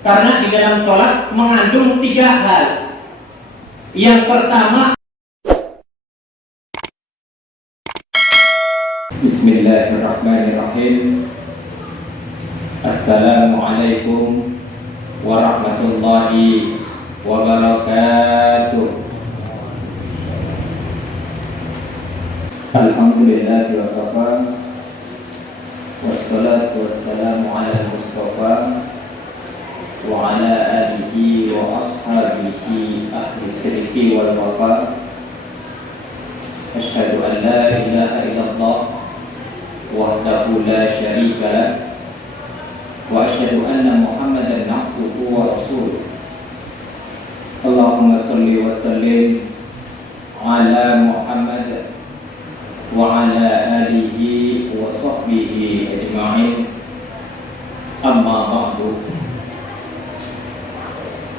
Karena di dalam sholat mengandung 3 hal. Yang pertama, Bismillahirrahmanirrahim. Assalamualaikum warahmatullahi wabarakatuh. Alhamdulillahi wa kafa, wassalatu wassalamu ala al-mustafa wa ala alihi wa ashabihi ahli sidqi wal wafa. Asyhadu an la ilaha illallah wahdahu la syarika lah, wa asyhadu anna Muhammadan abduhu wa rasuluh. Allahumma shalli wa sallim ala Muhammad wa ala alihi wa sahbihi ajma'in. Amma ba'du.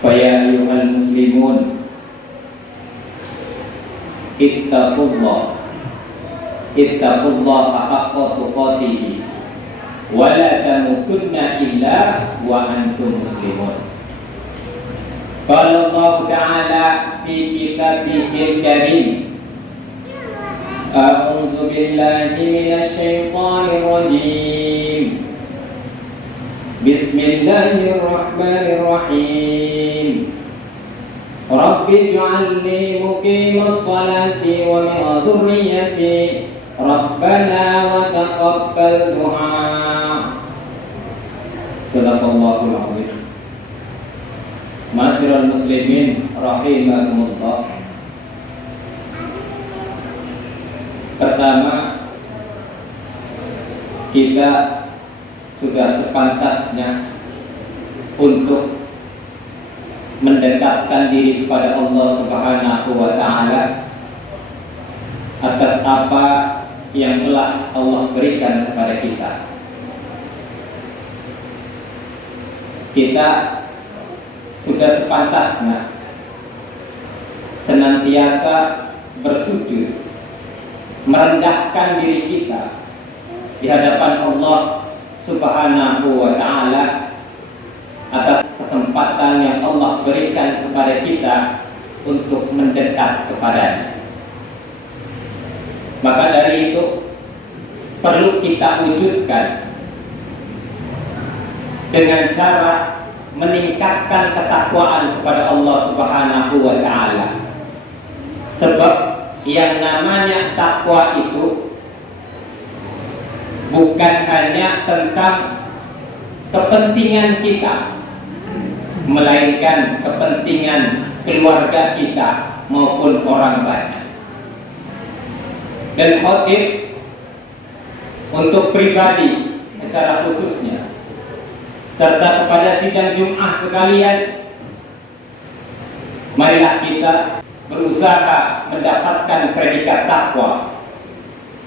Fa ya ayyuhal muslimun, ittaqullah haqqa tuqatih wa la tamutunna illa wa antum muslimun. Qala Allah Ta'ala fi kitabihil karim, a'udzu billahi minasy syaithanir rajim. Bismillahirrahmanirrahim. Rabbi ij'alni muqimas salati wa min dhurriyyati Rabbana wa taqabbal du'a. Shadaqallahul azim. Ma'asyiral muslimin rahimakumullah. Pertama, kita sudah sepantasnya untuk mendekatkan diri kepada Allah Subhanahu wa Ta'ala atas apa yang telah Allah berikan kepada kita. Kita sudah sepantasnya senantiasa bersujud, merendahkan diri kita di hadapan Allah Subhanahu wa Ta'ala atas kesempatan yang Allah berikan kepada kita untuk mendekat kepadanya. Maka dari itu perlu kita wujudkan dengan cara meningkatkan ketakwaan kepada Allah Subhanahu wa Ta'ala. Sebab yang namanya takwa itu bukan hanya tentang kepentingan kita, melainkan kepentingan keluarga kita maupun orang banyak. Dan khotib untuk pribadi secara khususnya, serta kepada sidang Jum'ah sekalian, marilah kita berusaha mendapatkan predikat takwa,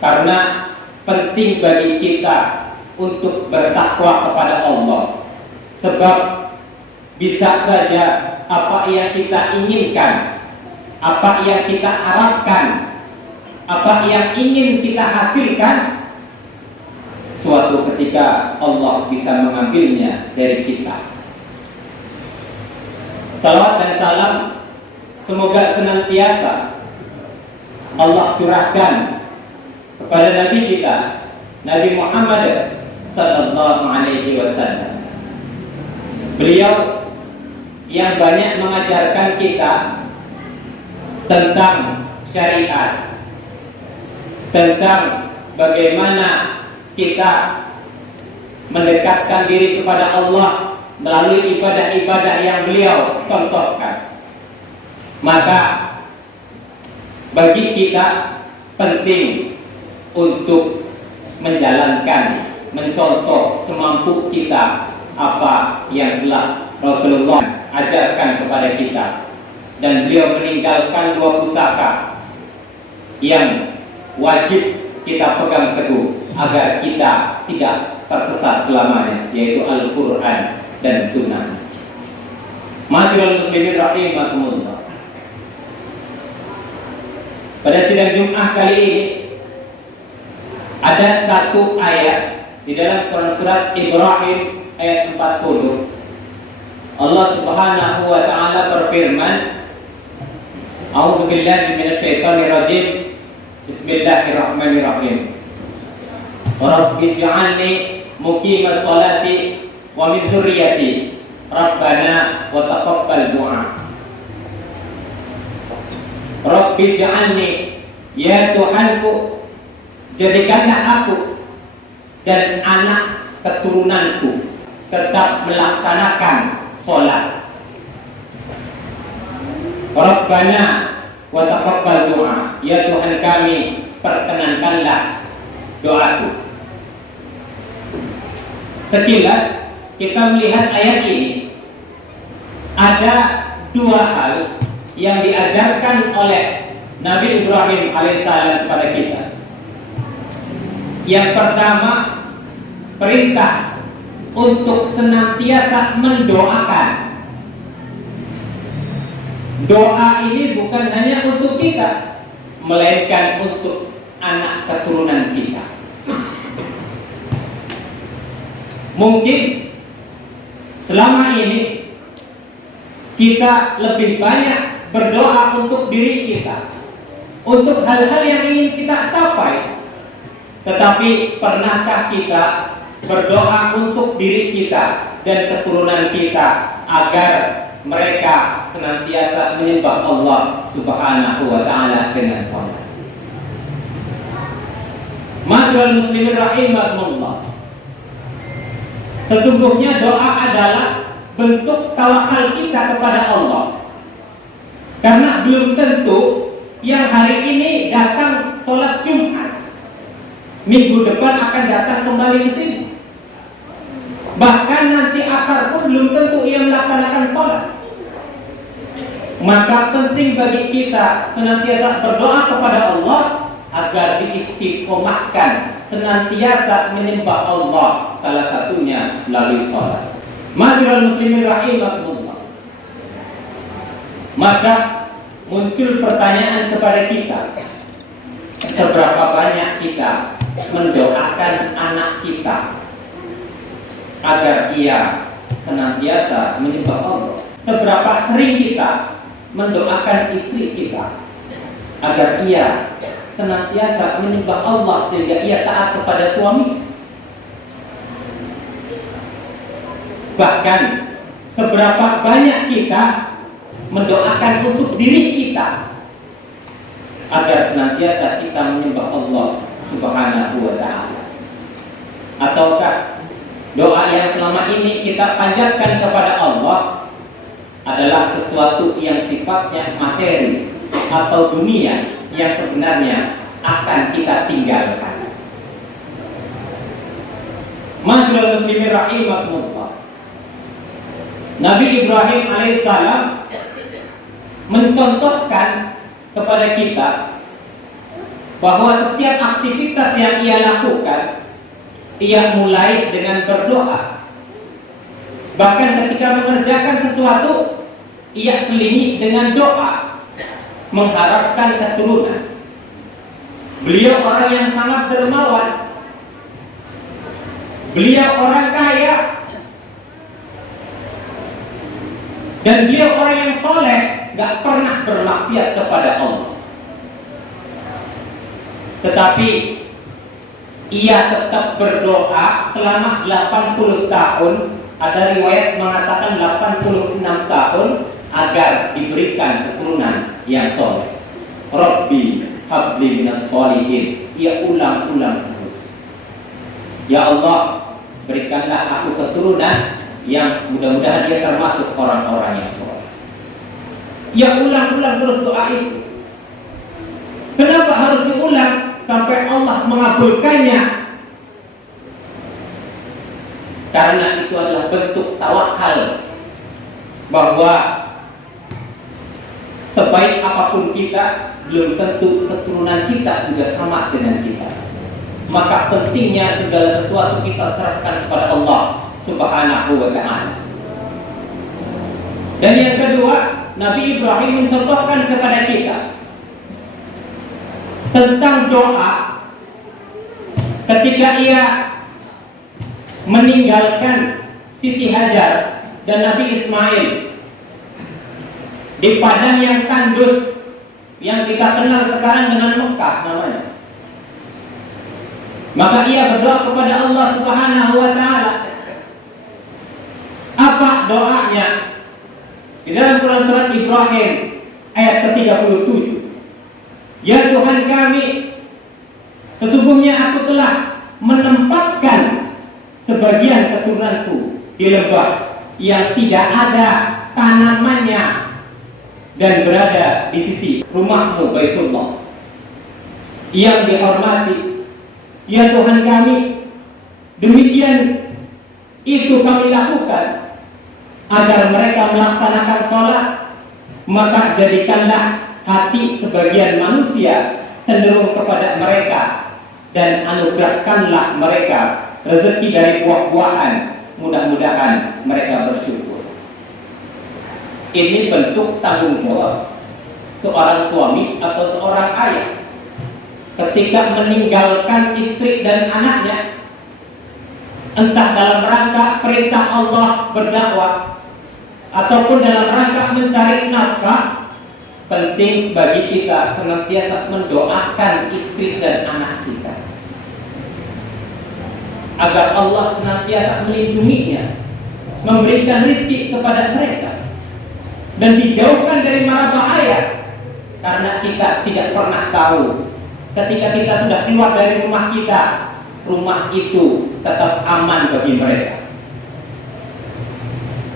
karena penting bagi kita untuk bertakwa kepada Allah. Sebab bisa saja apa yang kita inginkan, apa yang kita harapkan, apa yang ingin kita hasilkan, suatu ketika Allah bisa mengambilnya dari kita. Salawat dan salam semoga senantiasa Allah curahkan kepada Nabi kita, Nabi Muhammad sallallahu alaihi wasallam. Beliau yang banyak mengajarkan kita tentang syariat, tentang bagaimana kita mendekatkan diri kepada Allah melalui ibadah-ibadah yang beliau contohkan. Maka bagi kita penting untuk menjalankan, mencontoh semampu kita apa yang telah Rasulullah ajarkan kepada kita. Dan beliau meninggalkan 2 pusaka yang wajib kita pegang teguh agar kita tidak tersesat selamanya, yaitu Al-Quran dan Sunnah. Ma'asyiral muslimin rahimakumullah. Pada sidang Jum'ah kali ini ada satu ayat di dalam Quran surat Ibrahim ayat 40 Allah Subhanahu wa taala berfirman, A'udzubillahi minasyaitonirrajim. Bismillahirrahmanirrahim. Rabbi ij'alni muqimas sholati wa min dzurriyyati. Rabbana wa taqabbal du'a. Rabbi ij'alni, ya Tuhanku, jadikanlah aku dan anak keturunanku tetap melaksanakan sholat. Rabbana wa taqabbal du'a, ya Tuhan kami, perkenankanlah doaku. Sekilas kita melihat ayat ini, ada dua hal yang diajarkan oleh Nabi Ibrahim alaihissalam kepada kita. Yang pertama, perintah untuk senantiasa mendoakan. Doa ini bukan hanya untuk kita, melainkan untuk anak keturunan kita. Mungkin selama ini kita lebih banyak berdoa untuk diri kita, untuk hal-hal yang ingin kita capai. Tetapi pernahkah kita berdoa untuk diri kita dan keturunan kita agar mereka senantiasa menyembah Allah Subhanahu wa taala dengan salat? Ma'asyiral muslimin rahimakumullah. Sesungguhnya doa adalah bentuk tawakal kita kepada Allah. Karena belum tentu yang hari ini datang sholat Jumat, minggu depan akan datang kembali ke sini. Bahkan nanti asar pun belum tentu ia melaksanakan sholat. Maka penting bagi kita senantiasa berdoa kepada Allah agar diistiqomahkan, senantiasa menyembah Allah, salah satunya melalui sholat. Ma'asyiral muslimin rahimakumullah. Maka muncul pertanyaan kepada kita, seberapa banyak kita mendoakan anak kita agar ia senantiasa menyembah Allah? Seberapa sering kita mendoakan istri kita agar ia senantiasa menyembah Allah sehingga ia taat kepada suami? Bahkan seberapa banyak kita mendoakan untuk diri kita agar senantiasa kita menyembah Allah Subhanahu wa ta'ala? Ataukah doa yang selama ini kita panjatkan kepada Allah adalah sesuatu yang sifatnya materi atau dunia yang sebenarnya akan kita tinggalkan? Ma'asyiral muslimin rahimakumullah. Nabi Ibrahim alaihissalam mencontohkan kepada kita bahwa setiap aktivitas yang ia lakukan, ia mulai dengan berdoa. Bahkan ketika mengerjakan sesuatu, ia selingi dengan doa, mengharapkan keturunan. Beliau orang yang sangat dermawan. Beliau orang kaya. Dan beliau orang yang soleh, gak pernah bermaksiat kepada Allah. Tetapi ia tetap berdoa selama 80 tahun. Ada riwayat mengatakan 86 tahun, agar diberikan keturunan yang soleh. Rabbi habli minas sholihin. Ia ulang-ulang terus, ya Allah, berikanlah aku keturunan yang mudah-mudahan dia termasuk orang-orang yang soleh. Ia ulang-ulang terus doa itu. Kenapa harus diulang sampai Allah mengabulkannya? Karena itu adalah bentuk tawakal bahwa sebaik apapun kita, belum tentu keturunan kita juga sama dengan kita. Maka pentingnya segala sesuatu kita serahkan kepada Allah Subhanahu wa ta'ala. Dan yang kedua, Nabi Ibrahim mencontohkan kepada kita tentang doa ketika ia meninggalkan Siti Hajar dan Nabi Ismail di padang yang tandus yang kita kenal sekarang dengan Mekah namanya. Maka ia berdoa kepada Allah Subhanahu wa taala. Apa doanya? Di dalam Quran surat Ibrahim ayat ke-37. Ya Tuhan kami, sesungguhnya aku telah menempatkan sebagian keturunanku di lembah yang tidak ada tanamannya dan berada di sisi rumahmu Baitullah yang dihormati. Ya Tuhan kami, demikian itu kami lakukan agar mereka melaksanakan sholat, maka jadikanlah hati sebagian manusia cenderung kepada mereka dan anugerahkanlah mereka rezeki dari buah-buahan, mudah-mudahan mereka bersyukur. Ini bentuk tanggung jawab seorang suami atau seorang ayah ketika meninggalkan istri dan anaknya, entah dalam rangka perintah Allah berdakwah ataupun dalam rangka mencari nafkah. Penting bagi kita senantiasa mendoakan istri dan anak kita agar Allah senantiasa melindunginya, memberikan rezeki kepada mereka, dan dijauhkan dari mara bahaya. Karena kita tidak pernah tahu ketika kita sudah keluar dari rumah kita, rumah itu tetap aman bagi mereka.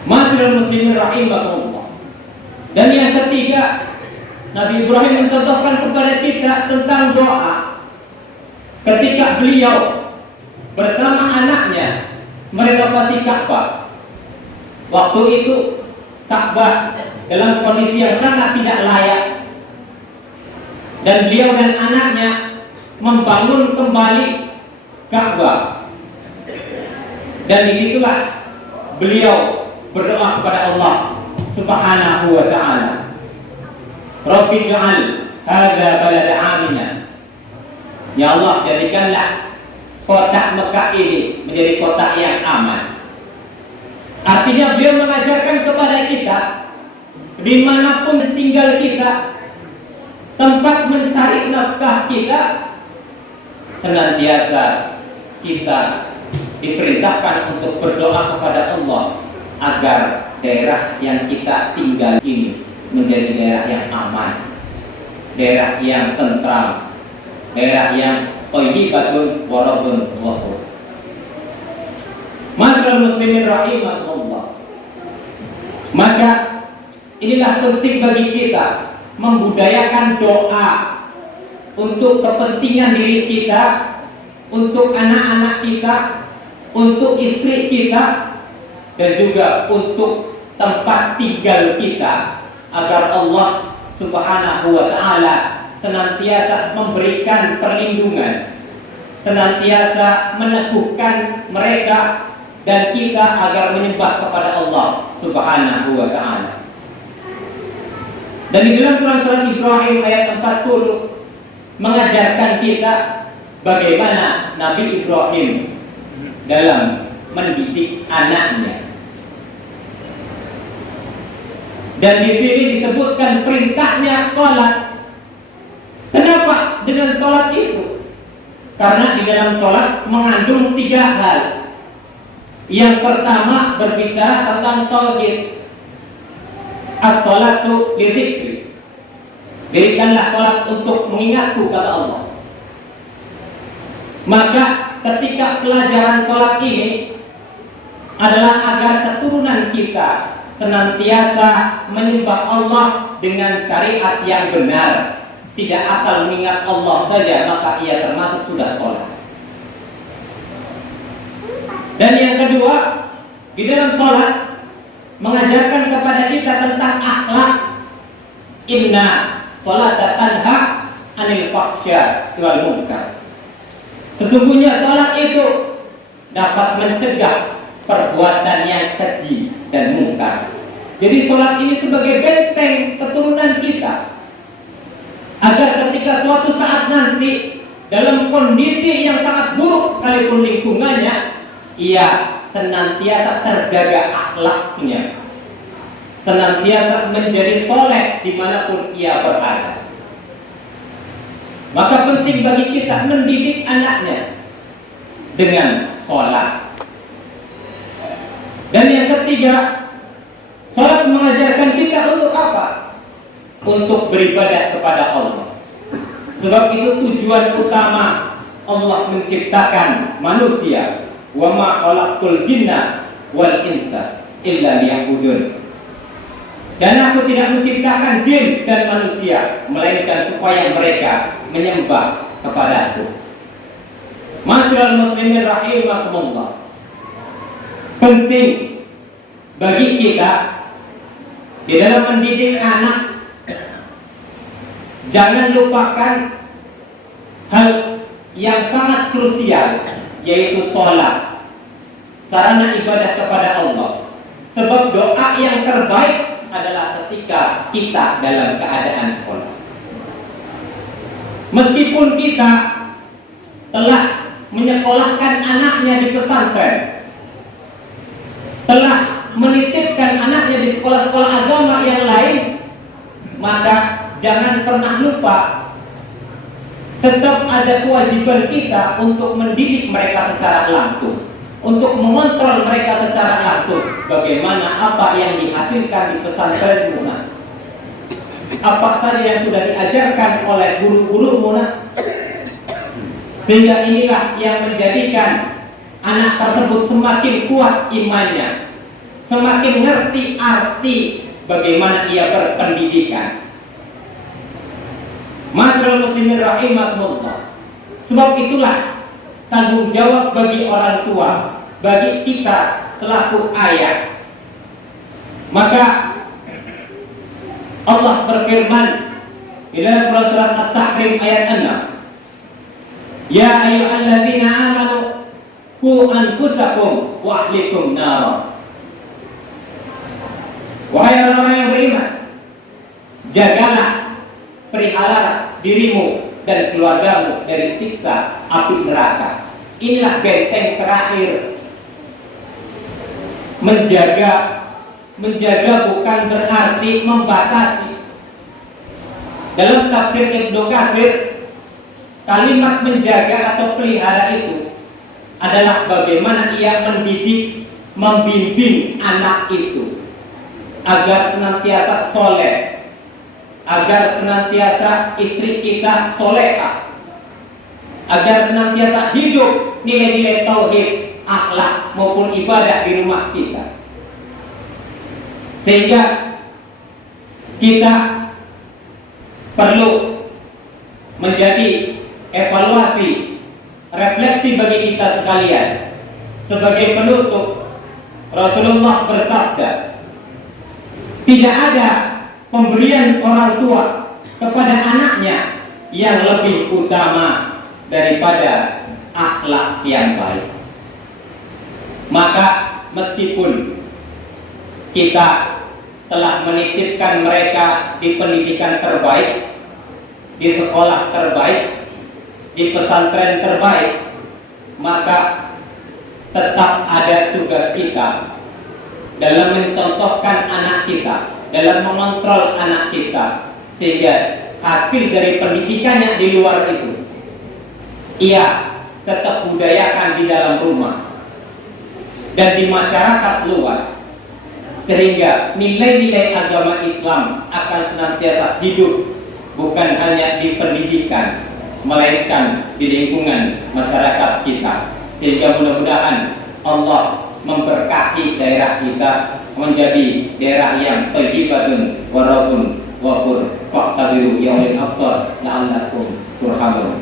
Ma'asyiral muslimin rahimakumullah. Dan yang ketiga, Nabi Ibrahim mencontohkan kepada kita tentang doa ketika beliau bersama anaknya merenovasi Ka'bah. Waktu itu Ka'bah dalam kondisi yang sangat tidak layak, dan beliau dan anaknya membangun kembali Ka'bah. Dan disitulah beliau berdoa kepada Allah Subhanahu wa ta'ala, Rabbi ja'al hadza balada amina. Ya Allah, jadikanlah kota Mekah ini menjadi kota yang aman. Artinya beliau mengajarkan kepada kita, dimanapun tinggal kita, tempat mencari nafkah kita, senantiasa kita diperintahkan untuk berdoa kepada Allah agar daerah yang kita tinggal ini menjadi daerah yang aman, daerah yang tentram, daerah yang thayyibatun wa rabbun ghafur. Ma'asyiral muslimin rahimakumullah. Maka inilah penting bagi kita membudayakan doa untuk kepentingan diri kita, untuk anak-anak kita, untuk istri kita, dan juga untuk tempat tinggal kita, agar Allah Subhanahu wa ta'ala senantiasa memberikan perlindungan, senantiasa meneguhkan mereka dan kita agar menyembah kepada Allah Subhanahu wa ta'ala. Dan di dalam Quran surat Ibrahim ayat 40 mengajarkan kita bagaimana Nabi Ibrahim dalam mendidik anaknya. Dan di sini disebutkan perintahnya sholat. Kenapa dengan sholat itu? Karena di dalam sholat mengandung 3 hal. Yang pertama berbicara tentang tauhid. As-sholatu lidzikri. Dirikanlah sholat untuk mengingatku, kata Allah. Maka ketika pelajaran sholat ini adalah agar keturunan kita senantiasa menyembah Allah dengan syariat yang benar, tidak asal mengingat Allah saja, maka ia termasuk sudah sholat. Dan yang kedua, di dalam sholat mengajarkan kepada kita tentang akhlak. Inna sholata tanha anil fahsya wal munkar. Sesungguhnya sholat itu dapat mencegah perbuatan yang keji dan mungkar. Jadi sholat ini sebagai benteng keturunan kita, agar ketika suatu saat nanti dalam kondisi yang sangat buruk sekalipun lingkungannya, ia senantiasa terjaga akhlaknya, senantiasa menjadi soleh dimanapun ia berada. Maka penting bagi kita mendidik anaknya dengan sholat. Dan yang ketiga, sholat mengajarkan kita untuk apa? Untuk beribadah kepada Allah. Sebab itu tujuan utama Allah menciptakan manusia. Wa ma khalaqtul jinna wal insa illa liya'budun. Dan aku tidak menciptakan jin dan manusia melainkan supaya mereka menyembah kepadaku. Ma'asyiral muslimin rahimakumullah. Penting bagi kita di dalam mendidik anak, jangan lupakan hal yang sangat krusial, yaitu sholat, sarana ibadah kepada Allah. Sebab doa yang terbaik adalah ketika kita dalam keadaan sholat. Meskipun kita telah menyekolahkan anaknya di pesantren, telah menitipkan anaknya di sekolah-sekolah agama yang lain, maka jangan pernah lupa, tetap ada kewajiban kita untuk mendidik mereka secara langsung, untuk mengontrol mereka secara langsung. Bagaimana apa yang dihasilkan di pesantren Muna, apa saja yang sudah diajarkan oleh guru-guru Muna, sehingga inilah yang menjadikan anak tersebut semakin kuat imannya, semakin ngerti arti bagaimana ia berpendidikan. Ma'asyiral muslimin rahimakumullah. Sebab itulah tanggung jawab bagi orang tua, bagi kita selaku ayah. Maka Allah berfirman di dalam surat At-Tahrim ayat 6, ya ayyuhalladzina amanu qu anfusakum wa ahlikum nar. Wahai orang-orang yang beriman, jagalah, pelihara dirimu dan keluargamu dari siksa api neraka. Inilah benteng terakhir. Menjaga bukan berarti membatasi. Dalam tafsir Ibnu Katsir, kalimat menjaga atau pelihara itu adalah bagaimana ia mendidik, membimbing anak itu agar senantiasa soleh, agar senantiasa istri kita solehah, agar senantiasa hidup nilai-nilai tauhid, akhlak maupun ibadah di rumah kita. Sehingga kita perlu menjadi evaluasi, refleksi bagi kita sekalian. Sebagai penutup, Rasulullah bersabda, tidak ada pemberian orang tua kepada anaknya yang lebih utama daripada akhlak yang baik. Maka meskipun kita telah menitipkan mereka di pendidikan terbaik, di sekolah terbaik, di pesantren terbaik, maka tetap ada tugas kita dalam mencontohkan anak kita, dalam mengontrol anak kita, sehingga hasil dari pendidikannya di luar itu ia tetap budayakan di dalam rumah dan di masyarakat luas, sehingga nilai-nilai agama Islam akan senantiasa hidup bukan hanya di pendidikan, melainkan di lingkungan masyarakat kita. Sehingga mudah-mudahan Allah memberkati daerah kita menjadi daerah yang thayyibatun wa rabbun ghafur. Faqtabiru yaumil absar la'allakum turhamun.